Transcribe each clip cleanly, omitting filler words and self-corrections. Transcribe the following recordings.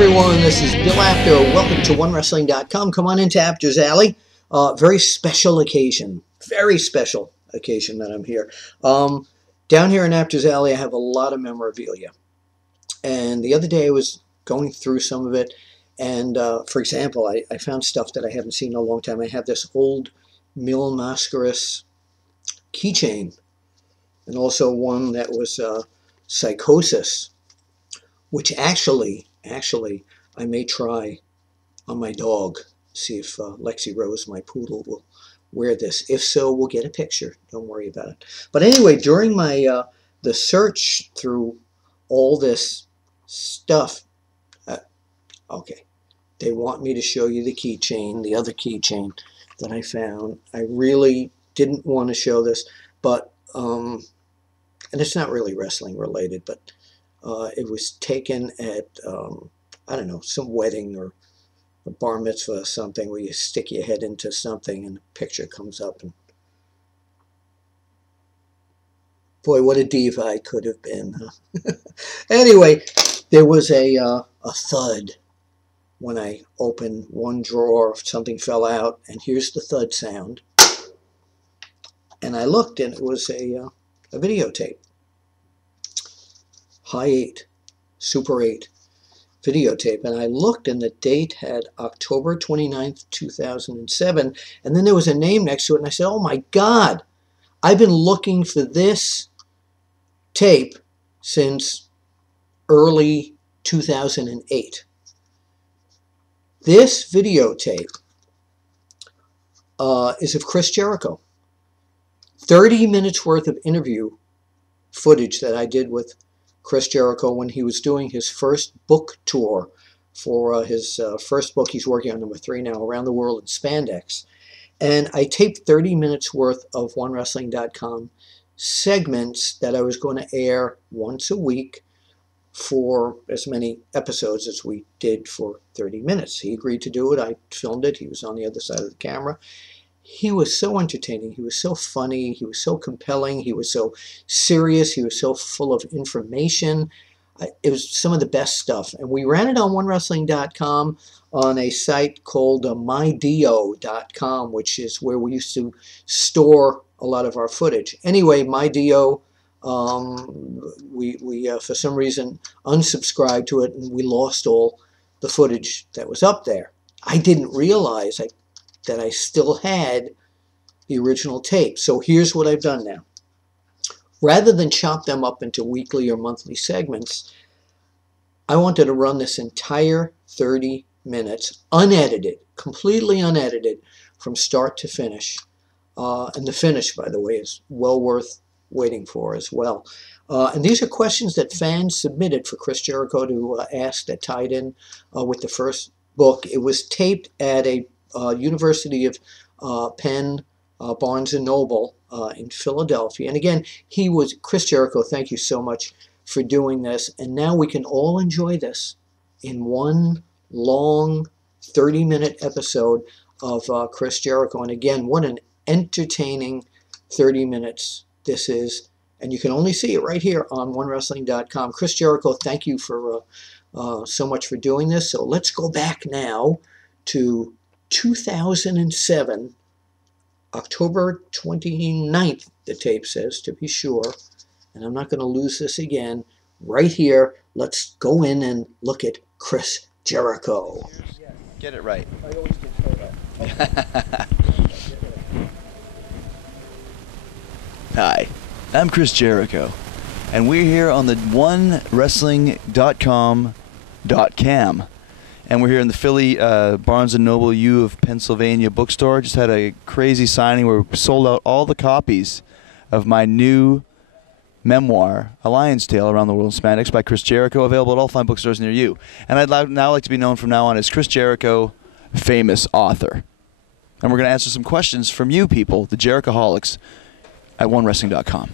everyone, this is Bill Apter. Welcome to OneWrestling.com. Come on into Apter's Alley. Very special occasion that I'm here. Down here in Apter's Alley, I have a lot of memorabilia. And the other day I was going through some of it, and for example, I found stuff that I haven't seen in a long time. I have this old Mil Mascaras keychain, and also one that was Psychosis, which actually I may try on my dog. See if Lexi Rose, my poodle, will wear this. If so, we'll get a picture. Don't worry about it. But anyway, during my the search through all this stuff, okay, they want me to show you the keychain, the other keychain that I found. I really didn't want to show this, but and it's not really wrestling related, but it was taken at I don't know, some wedding or a bar mitzvah or something, where you stick your head into something and a picture comes up, and boy, what a diva I could have been, huh? Anyway, there was a thud when I opened one drawer. Something fell out, and here's the thud sound. And I looked, and it was a videotape. High 8, Super 8 videotape. And I looked, and the date had October 29th, 2007. And then there was a name next to it, and I said, oh my God, I've been looking for this tape since early 2008. This videotape is of Chris Jericho. 30 minutes worth of interview footage that I did with Chris Jericho when he was doing his first book tour for his first book. He's working on number 3 now, Around the World in Spandex. And I taped 30 minutes worth of OneWrestling.com segments that I was going to air once a week for as many episodes as we did for 30 minutes. He agreed to do it. I filmed it. He was on the other side of the camera. He was so entertaining. He was so funny. He was so compelling. He was so serious. He was so full of information. It was some of the best stuff. And we ran it on OneWrestling.com on a site called mydio.com, which is where we used to store a lot of our footage. Anyway, mydio, we for some reason unsubscribed to it, and we lost all the footage that was up there. I didn't realize that I still had the original tape. So here's what I've done now. Rather than chop them up into weekly or monthly segments, I wanted to run this entire 30 minutes, unedited, completely unedited, from start to finish. And the finish, by the way, is well worth waiting for as well. And these are questions that fans submitted for Chris Jericho to ask that tied in with the first book. It was taped at a University of Penn, Barnes & Noble in Philadelphia. And again, Chris Jericho, thank you so much for doing this. And now we can all enjoy this in one long 30-minute episode of Chris Jericho. And again, what an entertaining 30 minutes this is. And you can only see it right here on OneWrestling.com. Chris Jericho, thank you for so much for doing this. So let's go back now to 2007, October 29th, the tape says, to be sure. And I'm not going to lose this again. Right here, let's go in and look at Chris Jericho. Get it right. I always get told that. Hi, I'm Chris Jericho, and we're here on the OneWrestling.com.cam. And we're here in the Philly Barnes & Noble U of Pennsylvania bookstore. Just had a crazy signing where we sold out all the copies of my new memoir, A Lion's Tale, Around the World in Spandex by Chris Jericho, available at all fine bookstores near you. And I'd now like to be known from now on as Chris Jericho, famous author. And we're going to answer some questions from you people, the Jericholics, at OneWrestling.com.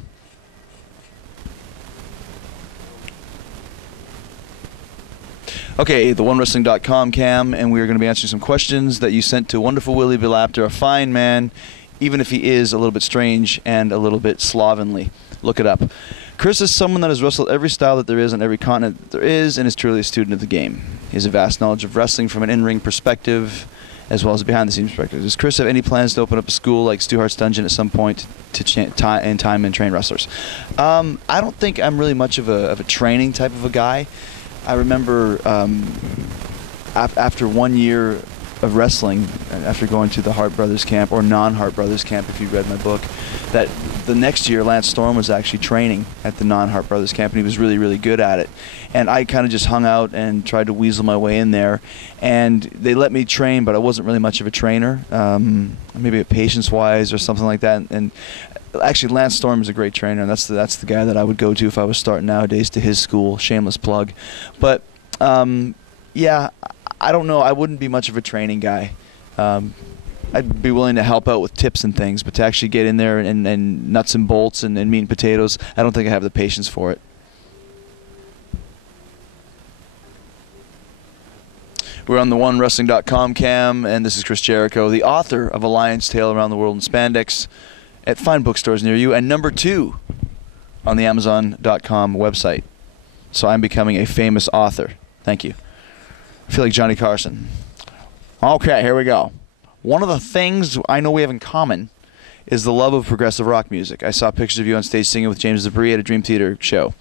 Okay, the OneWrestling.com cam, and we're going to be answering some questions that you sent to Wonderful Willie Bill Apter, a fine man, even if he is a little bit strange and a little bit slovenly. Look it up. Chris is someone that has wrestled every style that there is on every continent that there is, and is truly a student of the game. He has a vast knowledge of wrestling from an in-ring perspective, as well as a behind-the-scenes perspective. Does Chris have any plans to open up a school like Stu Hart's Dungeon at some point to time and train wrestlers? I don't think I'm really much of a training type of a guy. I remember after 1 year of wrestling, after going to the Hart Brothers camp, or non-Hart Brothers camp if you read my book, that the next year Lance Storm was actually training at the non-Hart Brothers camp, and he was really, really good at it. And I kind of just hung out and tried to weasel my way in there, and they let me train, but I wasn't really much of a trainer, maybe patience-wise or something like that. And actually, Lance Storm is a great trainer, and that's the guy that I would go to if I was starting nowadays, to his school. Shameless plug. But yeah, I don't know. I wouldn't be much of a training guy. I'd be willing to help out with tips and things, but to actually get in there and nuts and bolts and meat and potatoes, I don't think I have the patience for it. We're on the OneWrestling.com cam, and this is Chris Jericho, the author of A Lion's Tale Around the World in Spandex, at fine bookstores near you, and number 2 on the Amazon.com website. So I'm becoming a famous author. Thank you. I feel like Johnny Carson. Okay, here we go. One of the things I know we have in common is the love of progressive rock music. I saw pictures of you on stage singing with James Debris at a Dream Theater show.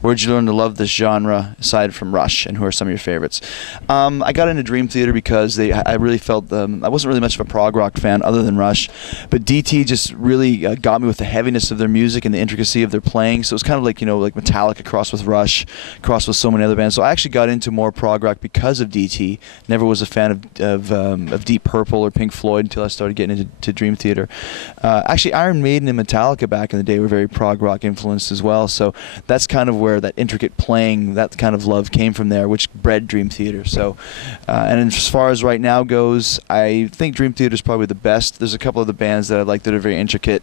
Where'd you learn to love this genre, aside from Rush, and who are some of your favorites? I got into Dream Theater because I really felt I wasn't really much of a prog rock fan other than Rush, but DT just really got me with the heaviness of their music and the intricacy of their playing. So it was kind of like, you know, like Metallica crossed with Rush, crossed with so many other bands. So I actually got into more prog rock because of DT. Never was a fan of Deep Purple or Pink Floyd until I started getting into Dream Theater. Actually, Iron Maiden and Metallica back in the day were very prog rock influenced as well. So that's kind of where that intricate playing, that kind of love came from there, which bred Dream Theater. So, and as far as right now goes, I think Dream Theater is probably the best. There's a couple of the bands that I like that are very intricate.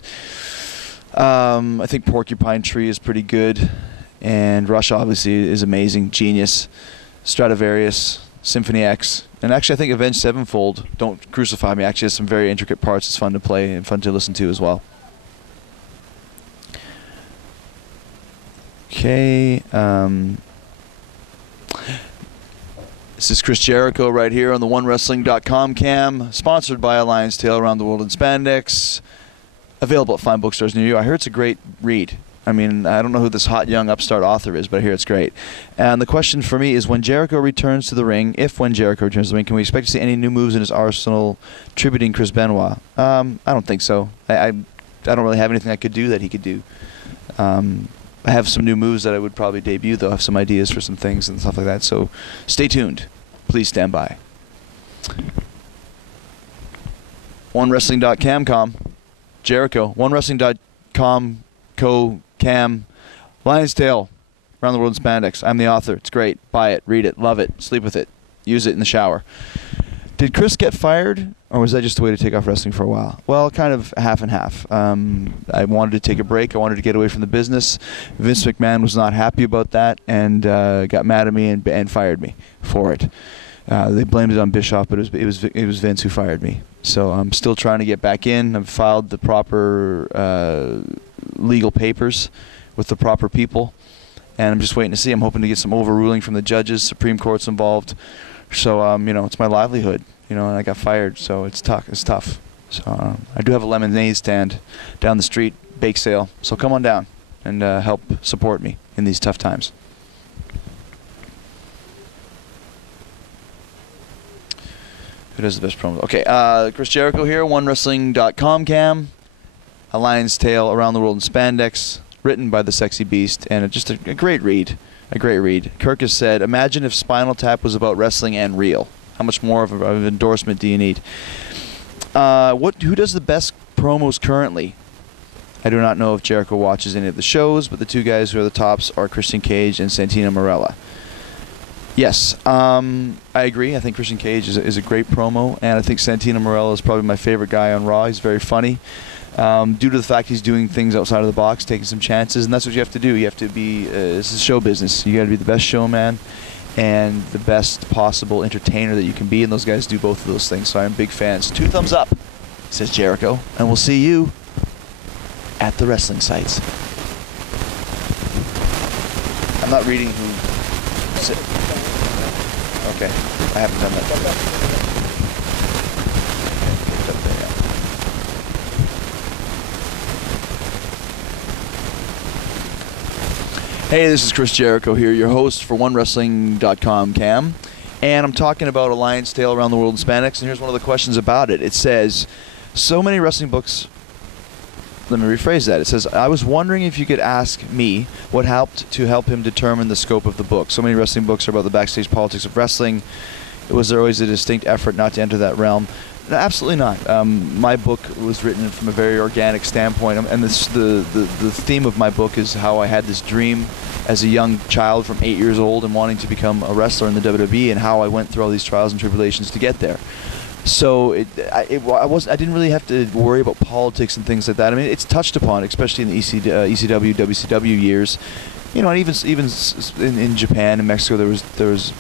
I think Porcupine Tree is pretty good, and Rush obviously is amazing, genius. Stradivarius, Symphony X, and actually I think Avenged Sevenfold, Don't Crucify Me, actually has some very intricate parts. It's fun to play and fun to listen to as well. Okay, this is Chris Jericho right here on the OneWrestling.com cam, sponsored by A Lion's Tale Around the World in Spandex, available at fine bookstores near you. I hear it's a great read. I mean, I don't know who this hot young upstart author is, but I hear it's great. And the question for me is, when Jericho returns to the ring, when Jericho returns to the ring, can we expect to see any new moves in his arsenal tributing Chris Benoit? I don't think so. I don't really have anything I could do that he could do. I have some new moves that I would probably debut, though. I have some ideas for some things and stuff like that. So stay tuned. Please stand by. OneWrestling.com, Jericho. OneWrestling.com, Cam, Lion's Tale, Around the World in Spandex. I'm the author. It's great. Buy it, read it, love it, sleep with it, use it in the shower. Did Chris get fired, or was that just a way to take off wrestling for a while? Well, kind of half and half. I wanted to take a break. I wanted to get away from the business. Vince McMahon was not happy about that and got mad at me and fired me for it. They blamed it on Bischoff, but it was Vince who fired me. So I'm still trying to get back in. I've filed the proper legal papers with the proper people, and I'm just waiting to see. I'm hoping to get some overruling from the judges. Supreme Court's involved. So, you know, it's my livelihood, you know, and I got fired, so it's tough. So I do have a lemonade stand down the street, bake sale. So come on down and help support me in these tough times. Who does the best promo? Okay, Chris Jericho here, OneWrestling.com cam. A Lion's Tale Around the World in Spandex, written by the Sexy Beast, and just a great read. A great read. Kirk has said, imagine if Spinal Tap was about wrestling and real. How much more of an endorsement do you need? Who does the best promos currently? I do not know if Jericho watches any of the shows, but the two guys who are the tops are Christian Cage and Santino Marella. Yes, I agree. I think Christian Cage is a great promo, and I think Santino Marella is probably my favorite guy on Raw. He's very funny. Due to the fact he's doing things outside of the box, taking some chances, and that's what you have to do. You have to be, this is show business. You got to be the best showman and the best possible entertainer that you can be, and those guys do both of those things, so I'm big fans. 2 thumbs up, says Jericho, and we'll see you at the wrestling sites. I'm not reading who said. Okay, I haven't done that. Hey, this is Chris Jericho here, your host for OneWrestling.com, Cam. And I'm talking about A Lion's Tale Around the World in Spandex, and here's one of the questions about it. It says, so many wrestling books... Let me rephrase that. It says, I was wondering if you could ask me what helped to help him determine the scope of the book. So many wrestling books are about the backstage politics of wrestling. Was there always a distinct effort not to enter that realm? No, absolutely not. My book was written from a very organic standpoint, and the theme of my book is how I had this dream as a young child from 8 years old and wanting to become a wrestler in the WWE, and how I went through all these trials and tribulations to get there. So I didn't really have to worry about politics and things like that. I mean, it's touched upon, especially in the ECW, WCW years. You know, and even in Japan and Mexico, there was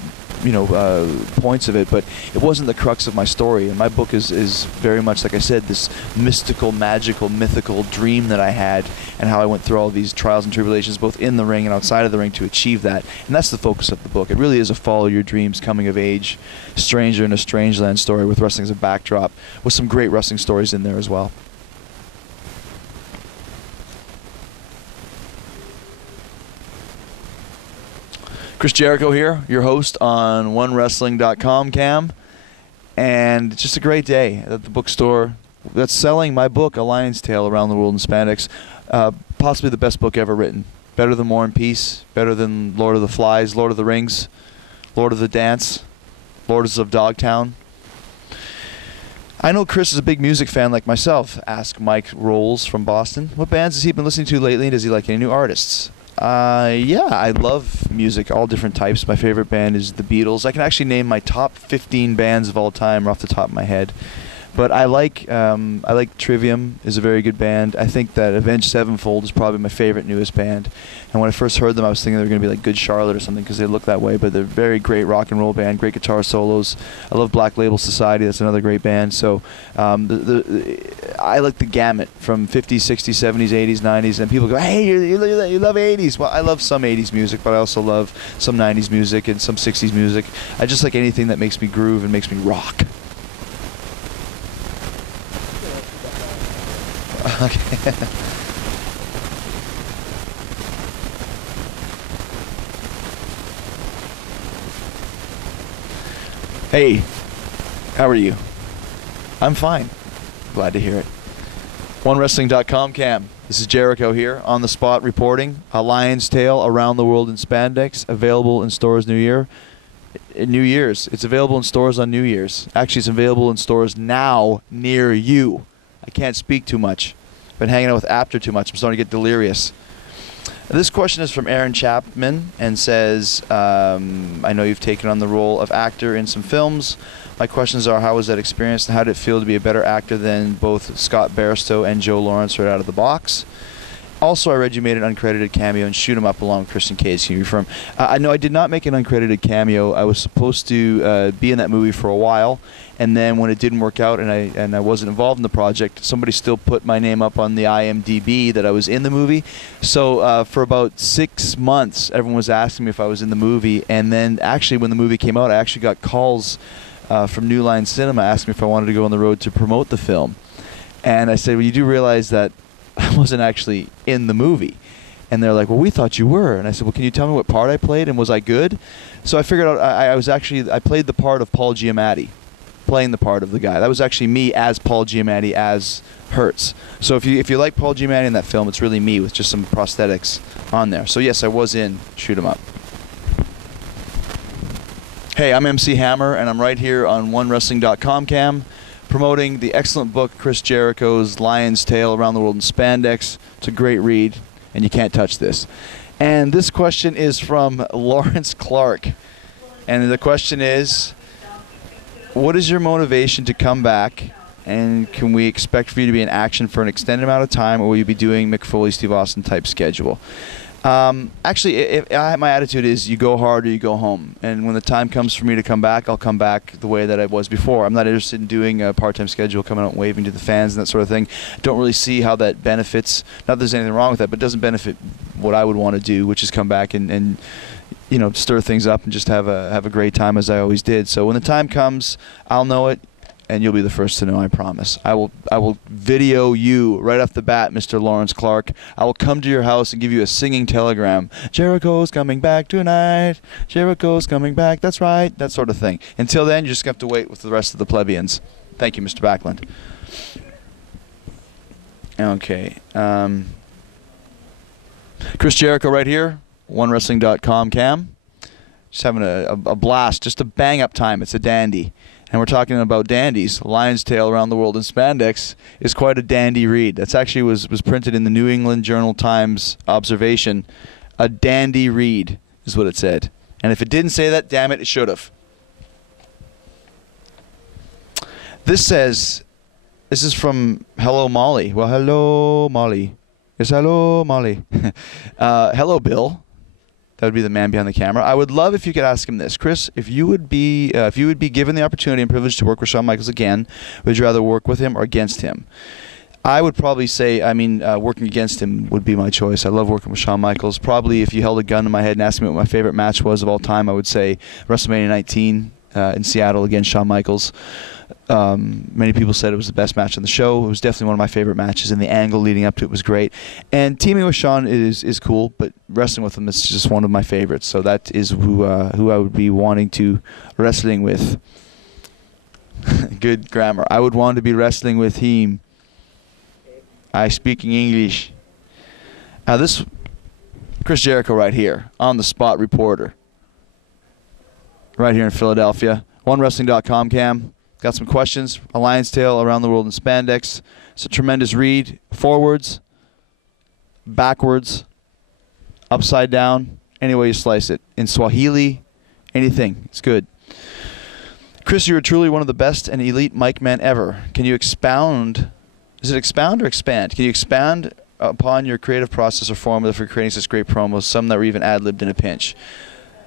points of it, but it wasn't the crux of my story. And my book is very much, like I said, this mystical, magical, mythical dream that I had, and how I went through all these trials and tribulations, both in the ring and outside of the ring, to achieve that. And that's the focus of the book. It really is a follow your dreams, coming of age, stranger in a strange land story with wrestling as a backdrop, with some great wrestling stories in there as well. Chris Jericho here, your host on OneWrestling.com, Cam, and it's just a great day at the bookstore that's selling my book, A Lion's Tale Around the World in Spandex, possibly the best book ever written. Better than War and Peace, better than Lord of the Flies, Lord of the Rings, Lord of the Dance, Lords of Dogtown. I know Chris is a big music fan like myself. Ask Mike Rolls from Boston. What bands has he been listening to lately, and does he like any new artists? Yeah, I love music, all different types. My favorite band is the Beatles. I can actually name my top 15 bands of all time off the top of my head. But I like Trivium is a very good band. I think that Avenged Sevenfold is probably my favorite newest band. And when I first heard them, I was thinking they were going to be like Good Charlotte or something, because they look that way. But they're a very great rock and roll band, great guitar solos. I love Black Label Society. That's another great band. So I like the gamut from 50s, 60s, 70s, 80s, 90s. And people go, hey, you love 80s. Well, I love some 80s music, but I also love some 90s music and some 60s music. I just like anything that makes me groove and makes me rock. Okay. Hey, how are you? I'm fine. Glad to hear it. OneWrestling.com, Cam. This is Jericho here, on the spot reporting. A Lion's Tale Around the World in Spandex, available in stores New Year's. It's available in stores on New Year's. Actually, it's available in stores now near you. I can't speak too much. Been hanging out with Apter too much. I'm starting to get delirious. This question is from Aaron Chapman and says, I know you've taken on the role of actor in some films. My questions are, how was that experience, and how did it feel to be a better actor than both Scott Bairstow and Joe Lawrence right out of the box? Also, I read you made an uncredited cameo in Shoot 'Em Up along with Christian Cage. Can you confirm? No, I did not make an uncredited cameo. I was supposed to be in that movie for a while, and then when it didn't work out and I wasn't involved in the project, somebody still put my name up on the IMDb that I was in the movie. So for about 6 months, everyone was asking me if I was in the movie, and then actually when the movie came out, I actually got calls from New Line Cinema asking me if I wanted to go on the road to promote the film. And I said, well, you do realize that I wasn't actually in the movie. And they're like, well, we thought you were. And I said, well, can you tell me what part I played, and was I good? So I figured out I played the part of Paul Giamatti, playing the part of the guy. That was actually me as Paul Giamatti as Hertz. So if you like Paul Giamatti in that film, it's really me with just some prosthetics on there. So yes, I was in Shoot 'Em Up. Hey, I'm MC Hammer, and I'm right here on OneWrestling.com, Cam, promoting the excellent book, Chris Jericho's Lion's Tale Around the World in Spandex. It's a great read, and you can't touch this. And this question is from Lawrence Clark. And the question is, what is your motivation to come back, and can we expect for you to be in action for an extended amount of time, or will you be doing Mick Foley, Steve Austin type schedule? Actually, my attitude is you go hard or you go home. And when the time comes for me to come back, I'll come back the way that I was before. I'm not interested in doing a part-time schedule, coming out and waving to the fans and that sort of thing. Don't really see how that benefits. Not that there's anything wrong with that, but it doesn't benefit what I would want to do, which is come back and you know, stir things up and just have a great time as I always did. So when the time comes, I'll know it, and you'll be the first to know, I promise. I will video you right off the bat, Mr. Lawrence Clark. I will come to your house and give you a singing telegram. Jericho's coming back tonight. Jericho's coming back. That's right. That sort of thing. Until then, you just have to wait with the rest of the plebeians. Thank you, Mr. Backlund. Okay. Chris Jericho right here. OneWrestling.com cam. Just having a blast. Just a bang-up time. It's a dandy. And we're talking about dandies. Lion's Tail Around the World in Spandex is quite a dandy read. That's actually was printed in the New England Journal Times observation. A dandy read is what it said. And if it didn't say that, damn it, it should have. This says, this is from Hello Molly. Well, hello Molly. Yes, hello Molly. Hello Bill. That would be the man behind the camera. I would love if you could ask him this, Chris. If you would be given the opportunity and privilege to work with Shawn Michaels again, would you rather work with him or against him? I would probably say, working against him would be my choice. I love working with Shawn Michaels. Probably, if you held a gun to my head and asked me what my favorite match was of all time, I would say WrestleMania 19 in Seattle against Shawn Michaels. Many people said it was the best match on the show. It was definitely one of my favorite matches, and the angle leading up to it was great. And teaming with Shawn is cool, but wrestling with him is just one of my favorites. So that is who I would be wanting to wrestling with. Good grammar. I would want to be wrestling with him. I speaking English. Now this Chris Jericho right here, on the spot reporter, right here in Philadelphia. OneWrestling.com cam. Got some questions. A lion's tail around the world in spandex. It's a tremendous read. Forwards, backwards, upside down, any way you slice it. In Swahili, anything. It's good. Chris, you are truly one of the best and elite mic men ever. Can you expound? Is it expound or expand? Can you expand upon your creative process or formula for creating such great promos, some that were even ad-libbed in a pinch?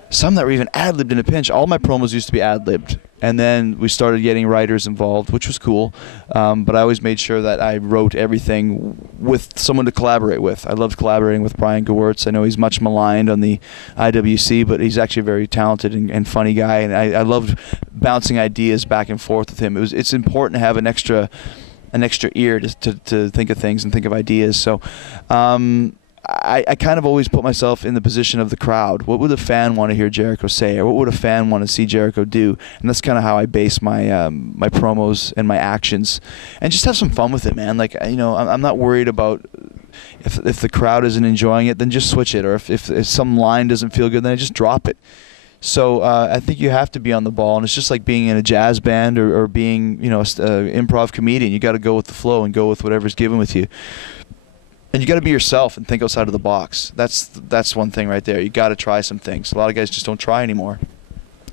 Some that were even ad-libbed in a pinch. All my promos used to be ad-libbed. And then we started getting writers involved, which was cool. But I always made sure that I wrote everything with someone to collaborate with. I loved collaborating with Brian Gewirtz. I know he's much maligned on the IWC, but he's actually a very talented and funny guy. And I loved bouncing ideas back and forth with him. It's important to have an extra ear to think of things and think of ideas. So I kind of always put myself in the position of the crowd. What would a fan want to hear Jericho say, or what would a fan want to see Jericho do? And that's kind of how I base my my promos and my actions, and just have some fun with it, man. Like, you know, I'm not worried about if the crowd isn't enjoying it, then just switch it, or if some line doesn't feel good, then I just drop it. So I think you have to be on the ball, and it's just like being in a jazz band or being, you know, an improv comedian. You got to go with the flow and go with whatever's given with you. And you got to be yourself and think outside of the box. That's one thing right there. You got to try some things. A lot of guys just don't try anymore.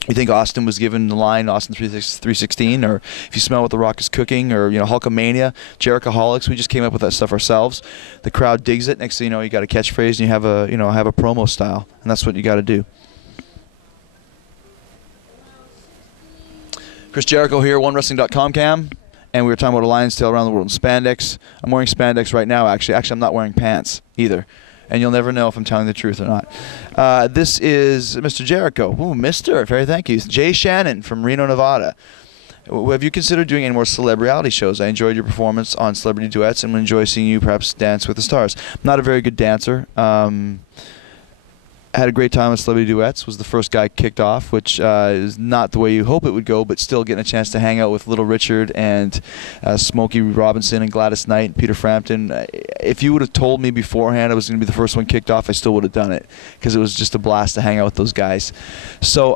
You think Austin was given the line, Austin 316, or if you smell what The Rock is cooking, or, you know, Hulkamania, Jericholics. We just came up with that stuff ourselves. The crowd digs it. Next thing you know, you got a catchphrase and you have a promo style, and that's what you got to do. Chris Jericho here, OneWrestling.com cam. And we were talking about a lion's tail around the world in spandex. I'm wearing spandex right now, actually. Actually, I'm not wearing pants either. And you'll never know if I'm telling the truth or not. This is Mr. Jericho. Ooh, Mr. Very thank you. Jay Shannon from Reno, Nevada. Have you considered doing any more celebrity shows? I enjoyed your performance on Celebrity Duets and would enjoy seeing you perhaps dance with the stars. I'm not a very good dancer. Had a great time with Celebrity Duets. Was the first guy kicked off, which is not the way you hope it would go, but still getting a chance to hang out with Little Richard and Smokey Robinson and Gladys Knight and Peter Frampton. If you would have told me beforehand I was going to be the first one kicked off, I still would have done it, because it was just a blast to hang out with those guys. So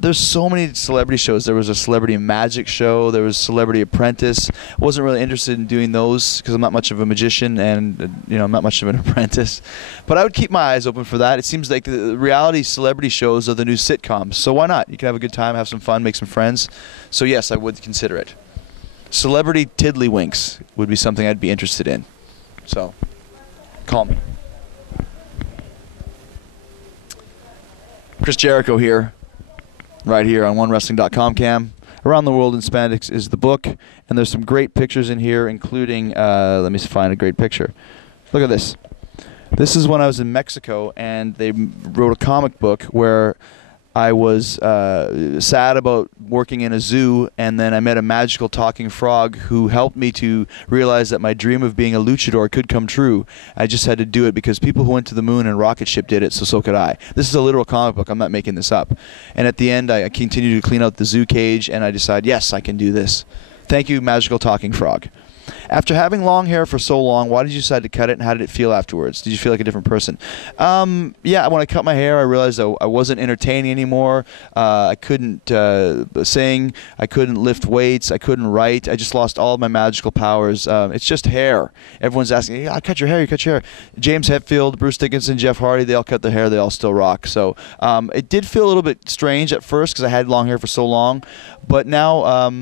there's so many celebrity shows. There was a Celebrity Magic show. There was Celebrity Apprentice. I wasn't really interested in doing those because I'm not much of a magician, and I'm not much of an apprentice. But I would keep my eyes open for that. It seems like the reality celebrity shows are the new sitcoms, so why not? You can have a good time, have some fun, make some friends. So yes, I would consider it. Celebrity Tiddlywinks would be something I'd be interested in. So call me. Chris Jericho here, right here on OneWrestling.com cam. Around the World in Spandex is the book, and there's some great pictures in here, including let me find a great picture. Look at this. This is when I was in Mexico, and they wrote a comic book where I was sad about working in a zoo, and then I met a magical talking frog who helped me to realize that my dream of being a luchador could come true. I just had to do it because people who went to the moon and rocket ship did it, so could I. This is a literal comic book. I'm not making this up. And at the end, I continued to clean out the zoo cage, and I decided, yes, I can do this. Thank you, magical talking frog. After having long hair for so long, why did you decide to cut it, and how did it feel afterwards? Did you feel like a different person? Yeah, when I cut my hair, I realized I wasn't entertaining anymore. I couldn't sing. I couldn't lift weights. I couldn't write. I just lost all of my magical powers. It's just hair. Everyone's asking, yeah, I cut your hair, you cut your hair. James Hetfield, Bruce Dickinson, Jeff Hardy, they all cut their hair. They all still rock. So it did feel a little bit strange at first because I had long hair for so long. But now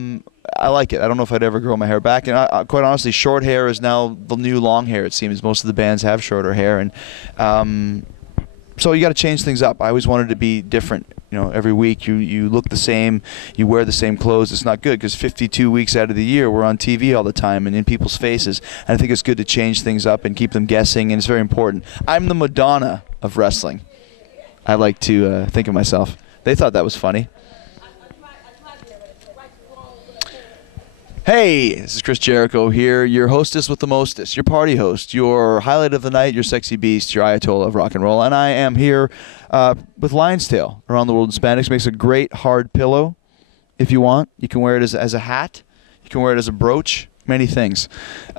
I like it. I don't know if I'd ever grow my hair back. And quite honestly, short hair is now the new long hair, it seems. Most of the bands have shorter hair. And so you got to change things up. I always wanted to be different. You know, every week you look the same, you wear the same clothes. It's not good because 52 weeks out of the year we're on TV all the time and in people's faces. And I think it's good to change things up and keep them guessing, and it's very important. I'm the Madonna of wrestling. I like to think of myself. They thought that was funny. Hey, this is Chris Jericho here, your hostess with the mostest, your party host, your highlight of the night, your sexy beast, your Ayatollah of rock and roll. And I am here with Lion's Tail Around the World in Spandex. Makes a great hard pillow if you want. You can wear it as a hat. You can wear it as a brooch. Many things.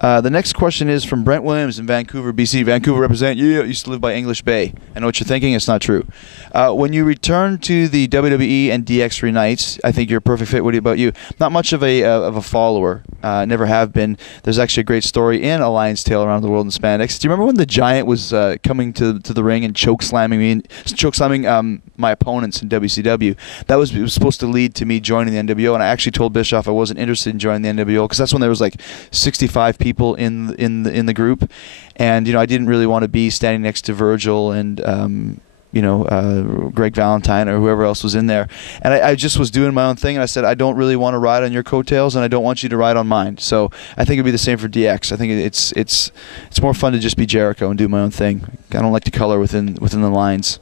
The next question is from Brent Williams in Vancouver, BC. Vancouver represent. Yeah, I used to live by English Bay. I know what you're thinking. It's not true. When you return to the WWE and DX Reunites, I think you're a perfect fit. What about you? Not much of a follower. Never have been. There's actually a great story in A Lion's Tale Around the World in Spandex. Do you remember when the Giant was coming to the ring and chokeslamming my opponents in WCW? It was supposed to lead to me joining the NWO, and I actually told Bischoff I wasn't interested in joining the NWO because that's when there was like 65 people in the group, and I didn't really want to be standing next to Virgil and Greg Valentine or whoever else was in there, and I just was doing my own thing, and I said I don't really want to ride on your coattails, and I don't want you to ride on mine. So I think it'd be the same for DX. I think it's more fun to just be Jericho and do my own thing. I don't like to color within the lines.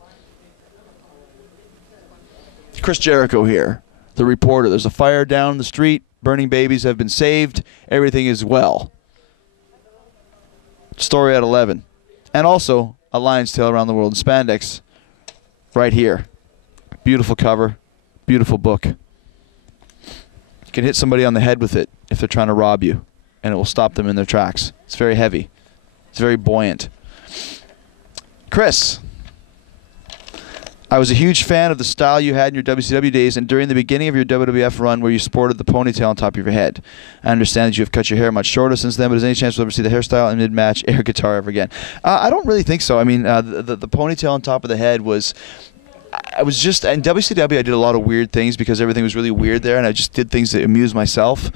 Chris Jericho here, the reporter. There's a fire down the street. Burning babies have been saved. Everything is well. Story at 11. And also, A Lion's Tale Around the World in Spandex. Right here. Beautiful cover. Beautiful book. You can hit somebody on the head with it if they're trying to rob you, and it will stop them in their tracks. It's very heavy. It's very buoyant. Chris, I was a huge fan of the style you had in your WCW days and during the beginning of your WWF run where you sported the ponytail on top of your head. I understand that you have cut your hair much shorter since then, but is there any chance we'll ever see the hairstyle and mid-match air guitar ever again? I don't really think so. I mean, the ponytail on top of the head was... I was just... In WCW, I did a lot of weird things because everything was really weird there, and I just did things to amuse myself.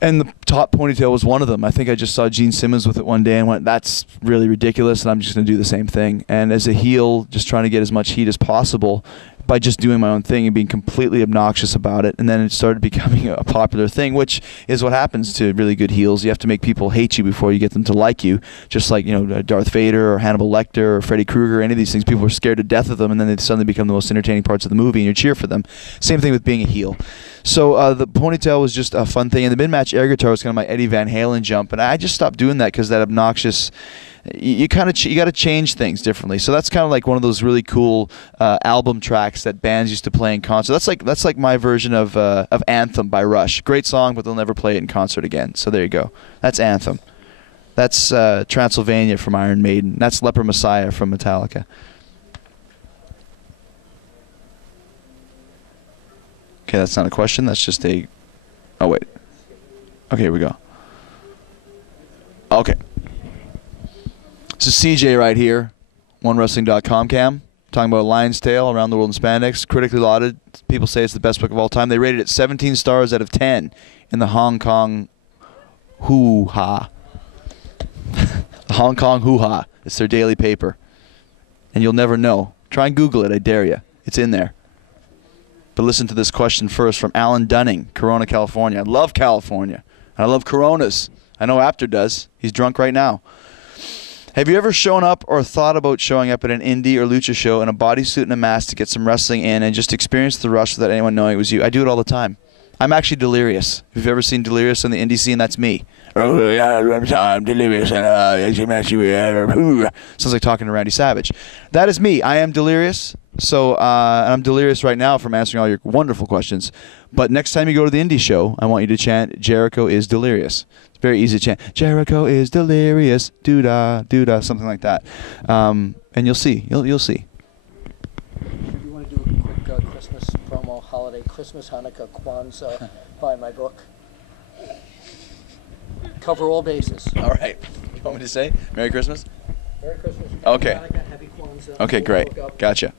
And the top ponytail was one of them. I think I just saw Gene Simmons with it one day and went, that's really ridiculous, and I'm just going to do the same thing. And as a heel, just trying to get as much heat as possible by just doing my own thing and being completely obnoxious about it. And then it started becoming a popular thing, which is what happens to really good heels. You have to make people hate you before you get them to like you. Just like, Darth Vader or Hannibal Lecter or Freddy Krueger, any of these things, people are scared to death of them, and then they suddenly become the most entertaining parts of the movie, and you cheer for them. Same thing with being a heel. So the ponytail was just a fun thing, and the mid-match air guitar was kind of my Eddie Van Halen jump, and I just stopped doing that because that obnoxious... You got to change things differently. So that's kind of like one of those really cool album tracks that bands used to play in concert. That's like my version of Anthem by Rush. Great song, but they'll never play it in concert again. So there you go. That's Anthem. That's Transylvania from Iron Maiden. That's Leper Messiah from Metallica. Okay, that's not a question. That's just a... Oh, wait. Okay, here we go. Okay. This is CJ right here, OneWrestling.com cam, talking about Lion's Tale Around the World in Spandex, critically lauded. People say it's the best book of all time. They rated it 17 stars out of 10 in the Hong Kong Hoo-Ha. The Hong Kong Hoo-Ha. It's their daily paper. And you'll never know. Try and Google it, I dare you. It's in there. But listen to this question first from Alan Dunning, Corona, California. I love California. I love Coronas. I know Apter does. He's drunk right now. Have you ever shown up or thought about showing up at an indie or lucha show in a bodysuit and a mask to get some wrestling in and just experience the rush without anyone knowing it was you? I do it all the time. I'm actually Delirious. If you've ever seen Delirious on the indie scene, that's me. Oh, yeah, I'm Delirious. Sounds like talking to Randy Savage. That is me. I am Delirious. So I'm delirious right now from answering all your wonderful questions. But next time you go to the indie show, I want you to chant, Jericho is delirious. It's very easy to chant, Jericho is delirious, doo-dah, doo-dah, something like that. And you'll see. You'll see. You want to do a quick Christmas promo, holiday, Christmas, Hanukkah, Kwanzaa, buy my book. Cover all bases. All right. You want me to say Merry Christmas? Merry Christmas. Okay. Hanukkah, Happy Kwanzaa. Okay, great. Gotcha.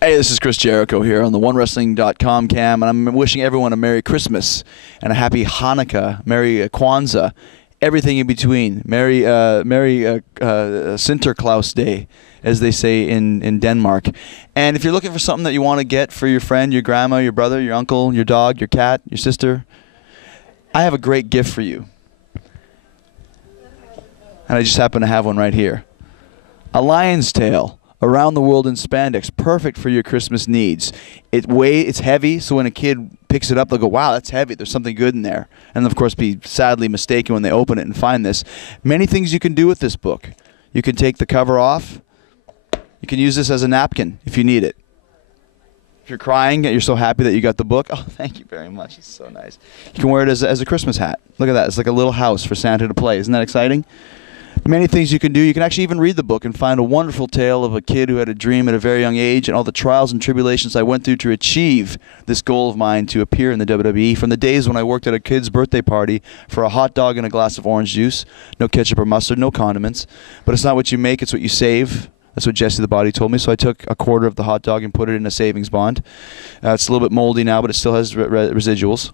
Hey, this is Chris Jericho here on the OneWrestling.com cam, and I'm wishing everyone a Merry Christmas and a Happy Hanukkah, Merry Kwanzaa, everything in between. Merry Sinterklaas Day, as they say in Denmark. And if you're looking for something that you want to get for your friend, your grandma, your brother, your uncle, your dog, your cat, your sister, I have a great gift for you. And I just happen to have one right here. A lion's tail. Around the world in spandex, perfect for your Christmas needs. It's heavy, so when a kid picks it up, they'll go, wow, that's heavy. There's something good in there. And, of course, be sadly mistaken when they open it and find this. Many things you can do with this book. You can take the cover off. You can use this as a napkin if you need it. If you're crying, you're so happy that you got the book. Oh, thank you very much. It's so nice. You can wear it as a Christmas hat. Look at that. It's like a little house for Santa to play. Isn't that exciting? Many things you can do. You can actually even read the book and find a wonderful tale of a kid who had a dream at a very young age and all the trials and tribulations I went through to achieve this goal of mine to appear in the WWE. From the days when I worked at a kid's birthday party for a hot dog and a glass of orange juice, no ketchup or mustard, no condiments. But it's not what you make, it's what you save. That's what Jesse the Body told me. So I took a quarter of the hot dog and put it in a savings bond. It's a little bit moldy now, but it still has residuals.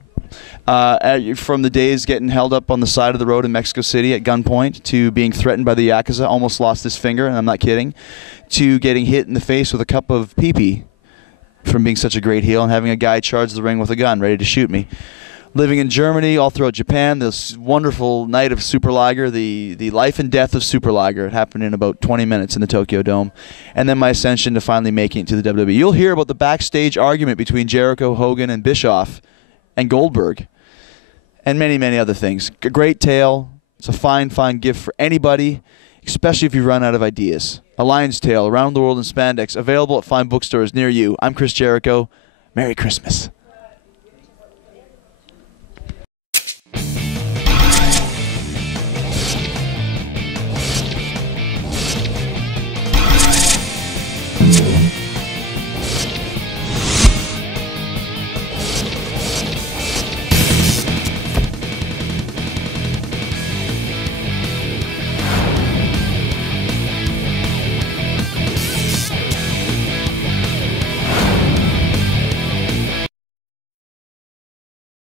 From the days getting held up on the side of the road in Mexico City at gunpoint to being threatened by the Yakuza, almost lost his finger, and I'm not kidding, to getting hit in the face with a cup of pee-pee from being such a great heel and having a guy charge the ring with a gun ready to shoot me. Living in Germany, all throughout Japan, this wonderful night of Super Liger, the life and death of Super Liger. It happened in about 20 minutes in the Tokyo Dome. And then my ascension to finally making it to the WWE. You'll hear about the backstage argument between Jericho, Hogan, and Bischoff and Goldberg, and many, many other things. A great tale. It's a fine, fine gift for anybody, especially if you run out of ideas. A lion's tale, around the world in spandex, available at fine bookstores near you. I'm Chris Jericho. Merry Christmas.